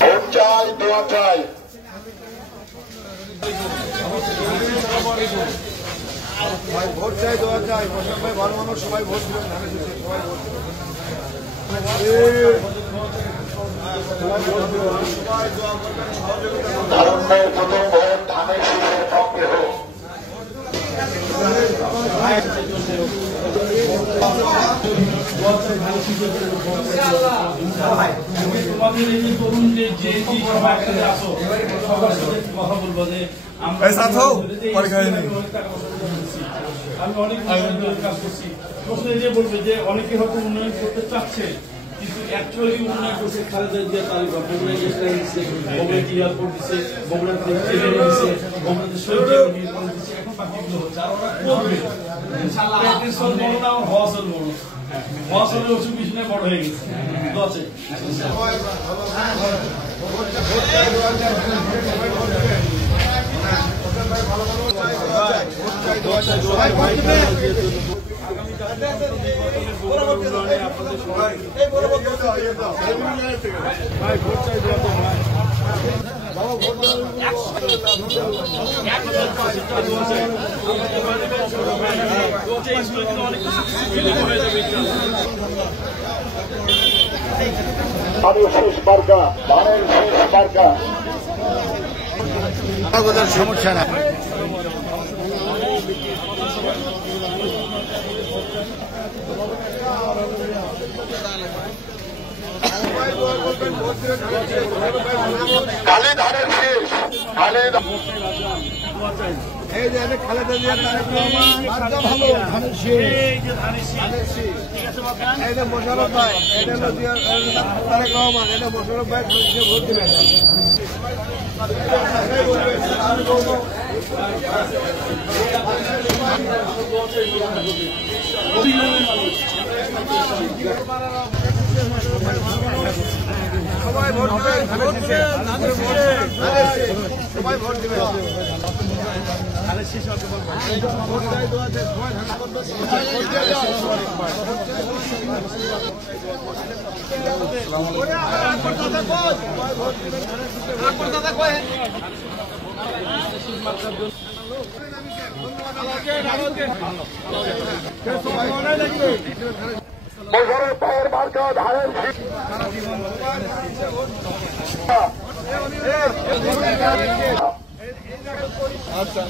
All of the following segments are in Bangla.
ভোট চাই, দোয়া চাই। ভোট চাই, দোয়া চাই। মোশাররফ ভাই ভালো মানুষ, সবাই ভোট দিবেন, ধানের শীষে সবাই ভোট দিবেন। ধর্মের প্রথম ভোট ধানের শীষের পক্ষে হোক। তরুণ যে আসো সবার সাথে কথা বলবো যে আমি অনেক কাজ করছি। প্রশ্ন যে বলবে যে অনেকে হয়তো উন্নয়ন করতে চাচ্ছে কিন্তু অ্যাকচুয়ালি উন্নয়ন করছে খালেদা জিয়া তালিকা, বগুড়া ইসলাম দিচ্ছে, বগুড়া এয়ারপোর্ট দিচ্ছে, বগুড়াতে ট্রেন দিচ্ছে, বগুড়াতে শহীদ নির্মাণ দিচ্ছে। এখন বাকিগুলো হচ্ছে আর ওরা করবে প্র্যাকটিসল বলো না, হওয়াসল বলো, হওয়াসলের ওষুধ পিছনে বড় হয়ে গেছে। আছে ধানের শীষ মার্কা, ধানের শীষ মার্কা। সমস্যা না। খালি ধানের শীষ, খালি এই যে খালেদা জিয়া, তারেক রহমান ভালো ধানের শীষ, এই যে মোশাররফ ভাই, এটা হলো তারেক রহমান, এটা মোশাররফ ভাই ভোট দিবেন। সবাই ভোট দিবেন, সবাই ভোট দিবেন। মোশাররফ ভাইয়ের মার্কা ধানের শীষ। আচ্ছা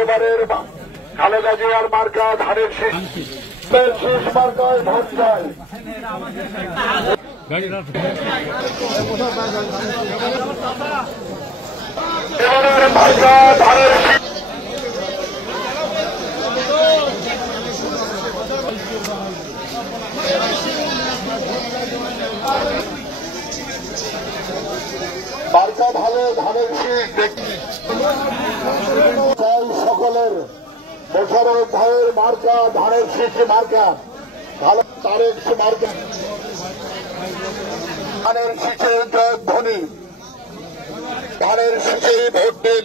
এবারের খালেদা জিয়ার মার্কা ধানের শীষ মার্কায় ভোট চাই। এবারের মার্কা ধানের শীষ। মার্কা ভালো, ধানের শীষ চাই সকলের। মোশাররফ ভাইয়ের মার্কা ধানের শীষ মার্কা ভালো, তারেক মার্কা ধানের শীষে জয়ধ্বনি, ধানের শীষেই ভোট দিন।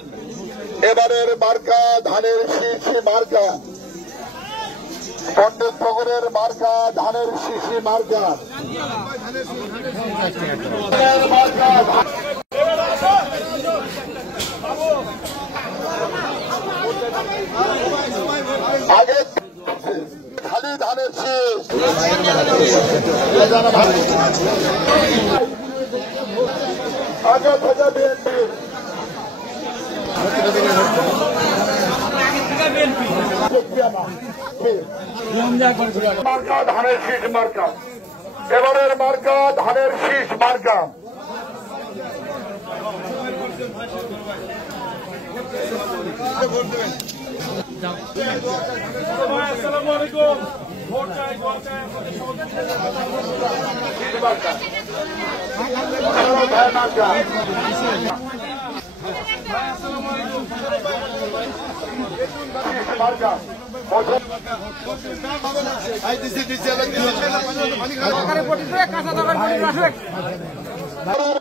এবারের মার্কা ধানের শীষ মার্কা, পণ্ডিত নগরের মার্কা ধানের শীষ মার্কা। আগে খালি ধানের শীষ, আগে থেকে বিএনপি মার্কা ধানের শীষ মার্কা। এবারের মার্কা ধানের শীষ মার্কা। আসসালামু আলাইকুম। ভোট চাই, দোয়া চাই, আপনাদের মার্কা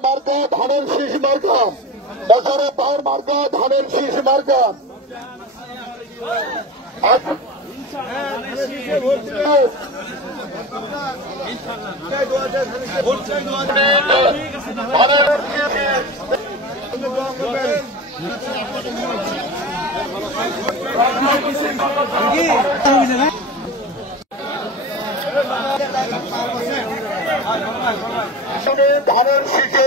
মার্কা ধানের শীষ মার্কা বছরে পায়ের মার্কা ধানের শীষ মার্কা ধানের শীষে